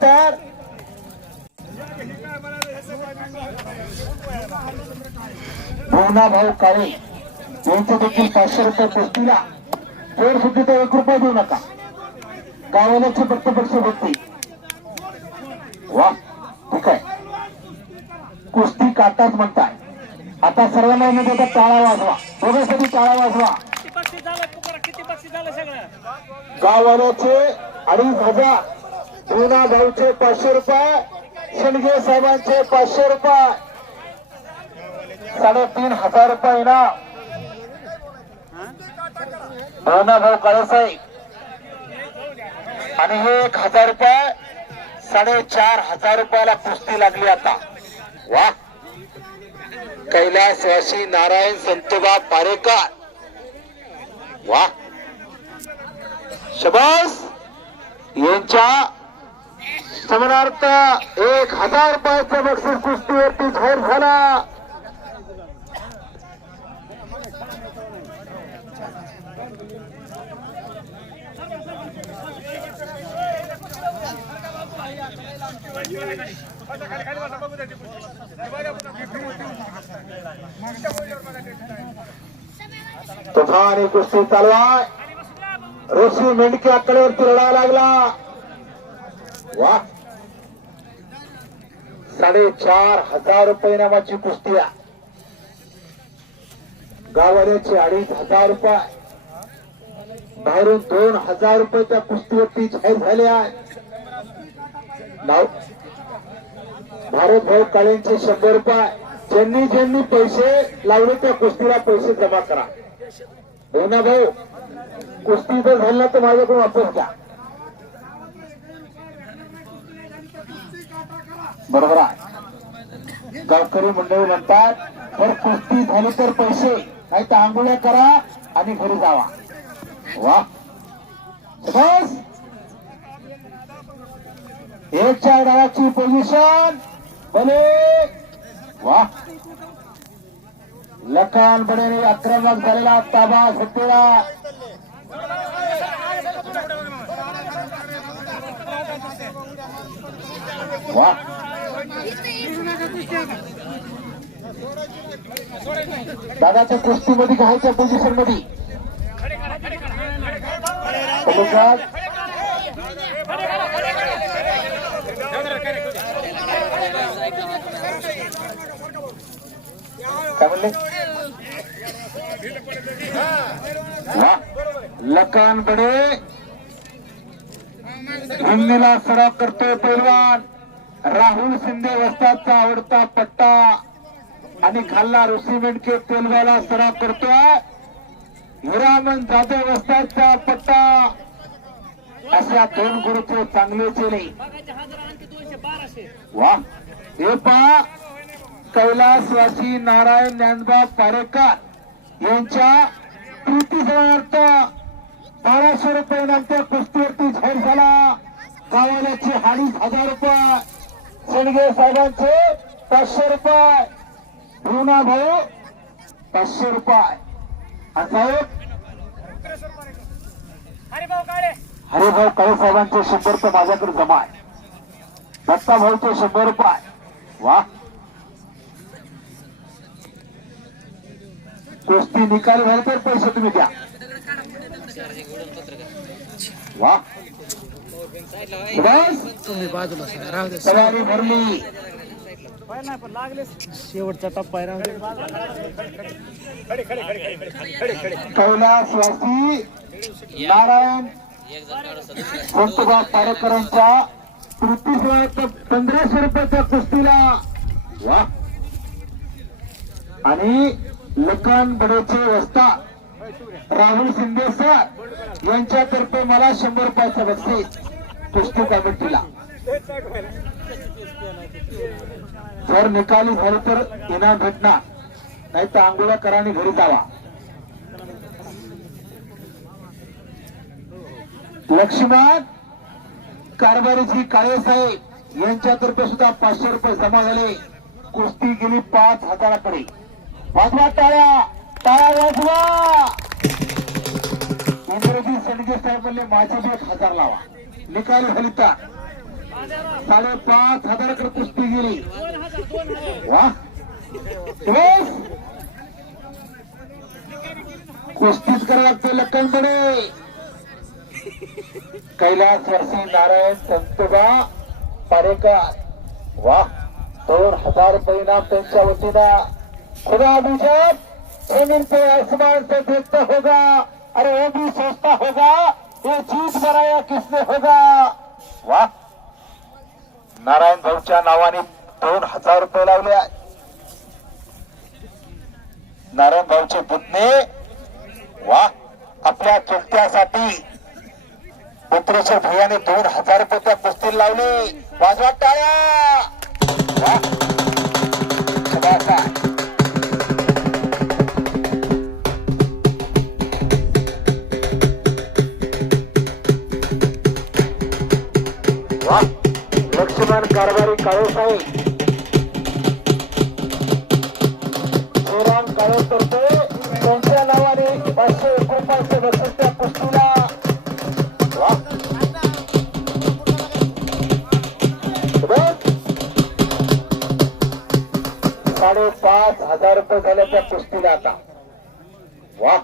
उत्तर भुवना भाऊ काळे यांचे देखील 500 रुपये कुस्तीला. जोड सुद्धा तर 1 रुपये देऊ नका. गावाल्याचे प्रत्यक्ष व्यक्ती. वा ठीक आहे. कुस्ती काटाच म्हणताय. आता सर्वांना म्हणतात टाळा वाजवा. दोघांसाठी टाळा वाजवा. गावाल्याचे 2,500, भुवना भाऊचे 500 रुपये, शेंडगे साहेबांचे 500 रुपये, 3,500 रुपये ना भुवना भाऊ काळेसाहेब. आणि हे 1,000 रुपये, 4,500 रुपयाला कुस्ती लागली आता. वा कैलासवासी नारायण संतोबा पारेकर. वा शबास. यांच्या समनार्थ 1,000 रुपयाचा बक्षीस कुस्तीवरती जाहीर झाला. तुफानी कुस्ती चालू आहे. ऋषी मेंढके आकड्यावरती लढा लागला. वा 4,500 रुपये नामाची कुस्ती. गावाल्याचे 2,500 रुपये, बाहेरून 2,000 रुपये त्या कुस्तीवरती जाहीर झाले आहे. भारत भाऊ काळेंचे 100 रुपये. ज्यांनी पैसे लावले त्या कुस्तीला पैसे जमा करा. भुवना भाऊ कुस्ती जर झाली तर माझ्याकडून वापस घ्या. बरोबर आहे. गावकरी मंडळी म्हणतात तर कुस्ती झाली तर पैसे, नाही तर आंघोळ्या करा आणि घरी जावा. वा बस. 1च्या डावाची पोझिशन भले. वा लखान बडेने आक्रमक झालेला ताबा घेतलेला. वा दादाच्या कुस्तीमध्ये घ्यायच्या पोझिशन मध्ये काय म्हणले. वा लखान बडे हिंदीला सराव करतोय पैलवान. राहुल शिंदे वस्तादचा आवडता पट्टा आणि खाल्ला ऋषी मेंढके तेलव्याला सराव करतोय. हिरामन जाधव वस्तादचा पट्टा. अशा 2 गुरुत्व चांगले केले. वा हे पहा कैलासवासी नारायण ज्ञानबा पारेकर यांच्या प्रीतीसमार्थ 1200 रुपये नंतर कुस्तीवरती जाहीर झाला. गावाल्याचे 2,500 रुपये, शेंडगे साहेबांचे 500 रुपये, भुवना भाऊ 500 रुपये. हरिभाऊ काळे साहेबांचे 100 रुपये माझ्याकडे जमा आहे. दत्ता भाऊचे 100 रुपये. वा कुस्ती निकाल झाले तर पैसे तुम्ही द्या. वा तुम्ही बाजूला तयारी भरली. शेवटचा टप्पा कैलासवासी नारायण संतोबा पारेकरांच्या तृतीय 1,500 रुपयाच्या कुस्तीला. वा आणि लखन बडेचे वस्ता राहुल शिंदे सर यांच्यातर्फे मला 100 रुपयाचं बक्षीस कुस्ती कमिटीला. जर निकाली झाले तर इनाम भेटणार, नाही तर आंघोळ्या करा आणि घरी जावा. लक्ष्मण कारभारीजी काळेसाहेब यांच्यातर्फे सुद्धा 500 रुपये जमा झाले. कुस्ती गेली 5,000कडे. वाजवा टाळ्या, टाळ्या वाजवा. इंद्रजी शेंडगे साहेब म्हणले माझे बी 1,000 लावा. निकाल झाली तर 5,500 कुस्ती गेली. वा दिवस कुस्तीच करावं लागते लक्कनकडे. कैलास वर्षी नारायण संतोबा पारेकर. वा 2,000 परिणाम त्यांच्या वतीनं. खुदा मुझे जमीन पे आसमान से देखता होगा, अरे वो भी सोचता होगा ये जीत बनाया किसने होगा. वा नारायण भाऊच्या नावाने 2,000 रुपये लावले. नारायण भाऊचे पुतणे. वा आपल्या चुलत्यासाठी पुत्रेश्वर भैयाने 2,000 रुपये त्या कुस्तीला लावले. वाजवा टाळ्या. वा शाबास. वा लक्ष्मण कारभारी काळोसाहेब. श्रीराम काळोतर्फे त्यांच्या नावाने 501 रुपयाचे बक्षीस त्या कुस्तीला. वा 5,500 रुपये झाले त्या कुस्तीला आता. वा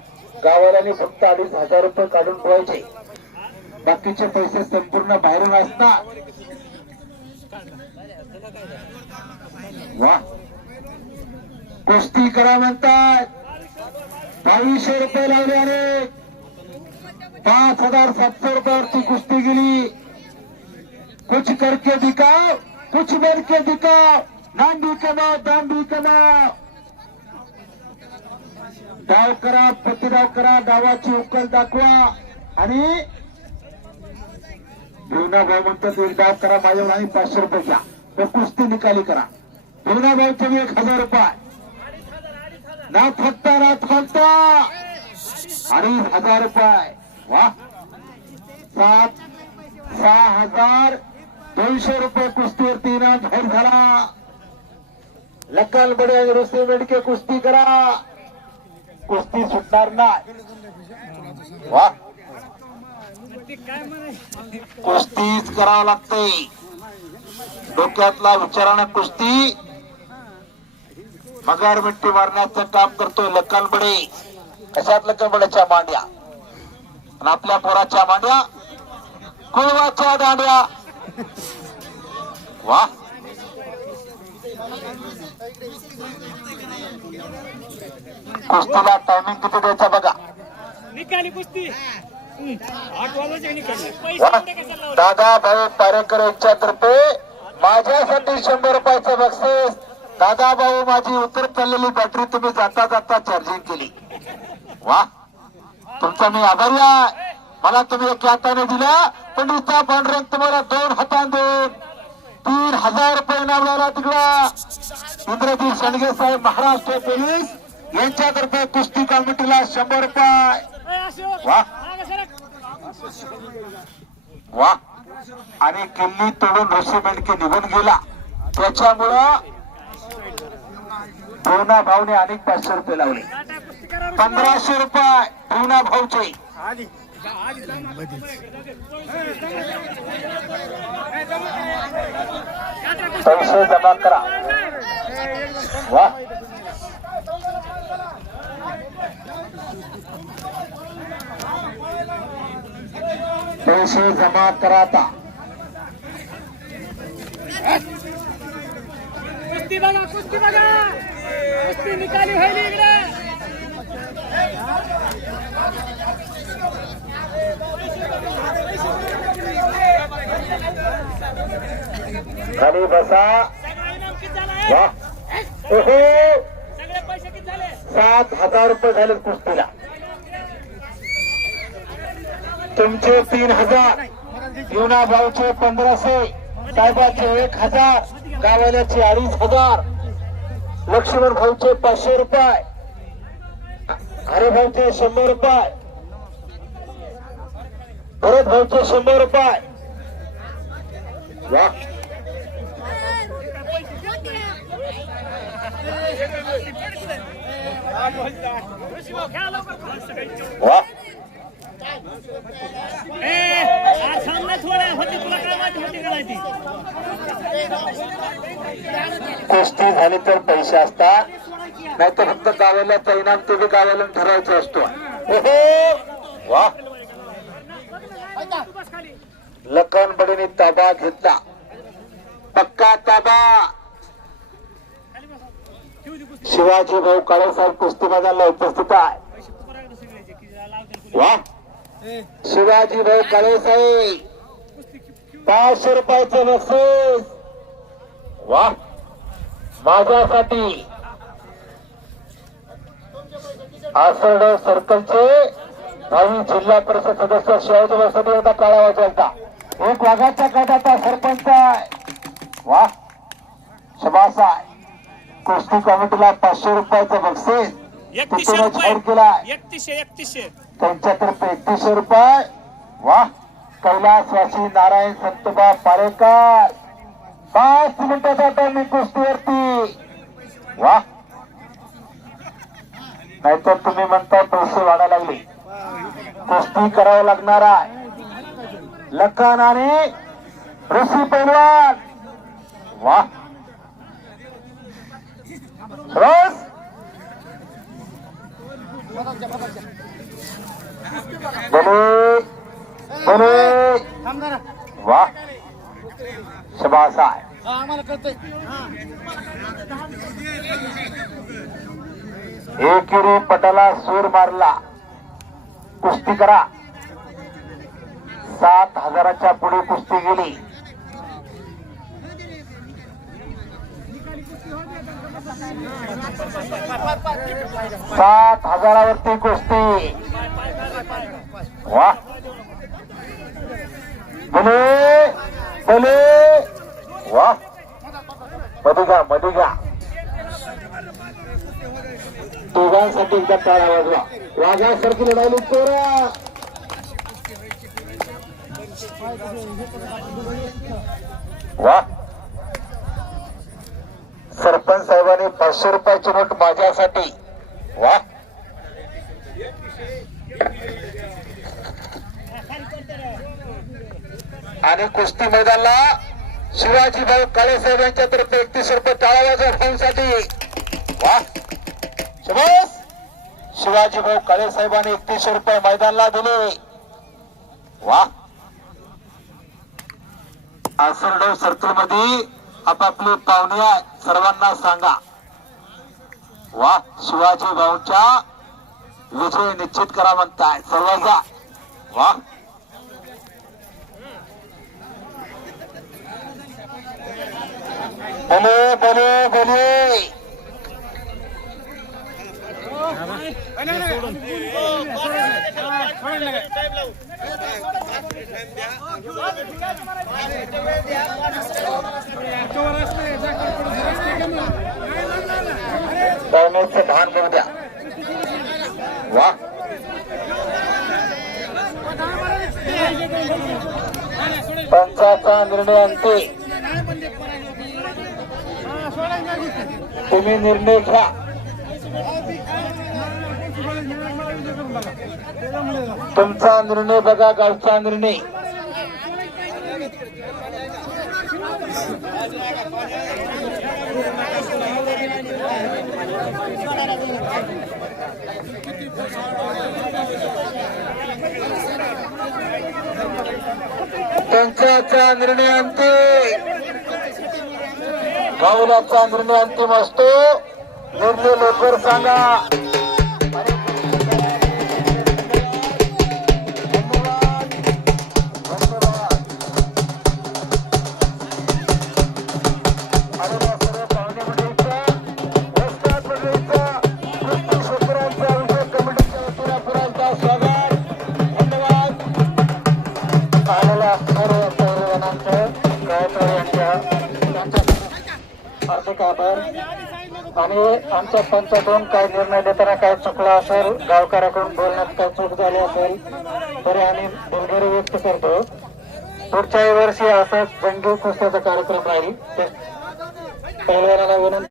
गावाला फक्त 2,500 रुपये काढून ठेवायचे. बाकीचे पैसे संपूर्ण बाहेरून असतात. वा कुस्ती करा म्हणतात. 2,200 रुपये लावले आणि 5,700 रुपयावरती कुस्ती गेली. कुछ करके दिखाओ, कुछ बन के दिखाओ. नाम भी कमाओ, दाम भी कमाओ. डाव करा, प्रतिडाव करा, डावाची उकल दाखवा. आणि भीवना भाऊ म्हणतात एक डाव करा माझ्या आणि 500 रुपये घ्या. तर कुस्ती निकाली करा. भीवना भाऊ तुम्ही 1,000 रुपये ना थकता ना थांबता. 2,500 रुपये. वा 6,200 रुपये कुस्तीवरती इनाम जाहीर झाला. लक्कन बडे आणि रुसे मेडके कुस्ती करा. कुस्ती सुटणार नाही. वा कुस्तीच करावं लागते. डोक्यातला विचारानं कुस्ती मगार मिट्टी मारण्याचं काम करतोय लक्कनबडे. कशात लक्कनबड्याच्या मांड्या आणि आपल्या पोराच्या मांड्या कुळवाच्या दांड्या. वा कुस्तीला टायमिंग किती द्यायचा बघा. निकाली कुस्ती 8 वाजता निकाली. दादा भाऊ पारेकर यांच्यातर्फे माझ्यासाठी 100 रुपयाचं बक्षीस. दादा भाऊ माझी उतर चाललेली बॅटरी तुम्ही जाता जाता चार्जिंग केली. वा तुमचा मी आभारी आहे. मला तुम्ही 1 हाताने दिला पण इथं पांढरंग तुम्हाला 2 हाताने देऊन 3,000 रुपये इनाम लावला. तिकडा इंद्रजीत शेंडगे साहेब महाराष्ट्र पोलीस यांच्यातर्फे कुस्ती कमिटीला 100 रुपये. वा वा आणि किल्ली तोडून ऋषी मेंढके निघून गेला. त्याच्यामुळं भीवना भाऊने अनेक 500 रुपये लावले. 1,500 रुपये भीवना भाऊचे. पैसे जमा करा. वा पैसे जमा करा आता. कुस्ती बघा, कुस्ती बघा. कुस्ती निकाली होईल इकडे. खाली बसा. सगळा इनाम किती झाला? वा ओहो सगळे पैसे किती झाले? 7,000 रुपये झाले कुस्तीला. तुमचे 3,000, युना भाऊचे 1,500, साहेबाचे 1,000, गावाल्याचे 2,500, लक्ष्मण भाऊचे 500 रुपये, हरे भाऊचे 100 रुपये, भरत भाऊचे 100 रुपये. वा वा कुस्ती झाली तर पैसे असतात, नाही तर फक्त गावाला इनाम ते बी गावाला ठरवायचा असतो. ओहो वा, लखन बडीने ताबा घेतला, पक्का ताबा. शिवाजी भाऊ काळे साहेब कुस्ती मैदानाला उपस्थित आहे. वा, शिवाजी भाऊ काळे साहेब 500 रुपयाचं बक्षीस. वा, माझ्यासाठी आसरडे सर्कलचे भावी जिल्हा परिषद सदस्य शिवाजी भाऊ साठी होता काळा वाजवता. एक वाघाच्या गटाचा सरपंच आहे. वा, शबास आहे. कुस्ती कमिटीला 500 रुपयाचं बक्षीस जाहीर केला. 3100 त्यांच्यातर्फे 3100 रुपये. वा, कैलासवासी नारायण संतोबा पारेकर 5 मिनिटाचा टाइम कुस्तीवरती. वा, नाहीतर तुम्ही म्हणता पैसे वाढायला लागले. कुस्ती करावं लागणार आहे. लखन आणि ऋषी पैलवान. वा, रोज बोले बोले. वा, शबास आहे. आम्हाला कळतंय. एकेरी पटाला सूर मारला. कुस्ती करा. 7,000च्या पुढे कुस्ती गेली. 7,000वरती कुस्ती. वा, बोले बोले. वा, मध्ये घ्या. दोघांसाठी एकदा टाळा वाजवा. वाघासारखी लढाई चोरा. वा, सरपंच साहेबांनी 500 रुपयाची नोट माझ्यासाठी. वा, आणि कुस्ती मैदानाला शिवाजी भाऊ काळे साहेब यांच्यातर्फे 31 रुपये टाळा वाजवा भाऊसाठी. वा, शबास. शिवाजी भाऊ काळे साहेबांनी 31 रुपये मैदानाला दिले. वा, आसरडे सर्कल मध्ये आपापली पाहुणे सर्वांना सांगा. वा, शिवाजी भाऊच्या विजय निश्चित करा म्हणताय सर्व जा. वा, बोले बोले बोले. पाहुण्याचं भान बघू द्या. वा, पंचाचा निर्णय अंती. तुम्ही निर्णय घ्या. तुमचा निर्णय बघा, गावचा निर्णय. पंचाचा निर्णय अंतिम, गावल्याचा निर्णय अंतिम असतो. निर्णय लवकर सांगा. आणि आमच्या पंचायतून काही निर्णय देताना काही चुकला असेल, गावकऱ्याकडून बोलण्यात काही चूक झाली असेल तरी आम्ही दिलगिरी व्यक्त करतो. पुढच्याही वर्षी असंच जंगी कुस्त्याचा कार्यक्रम राहील. पहिल्यांदा विनंती.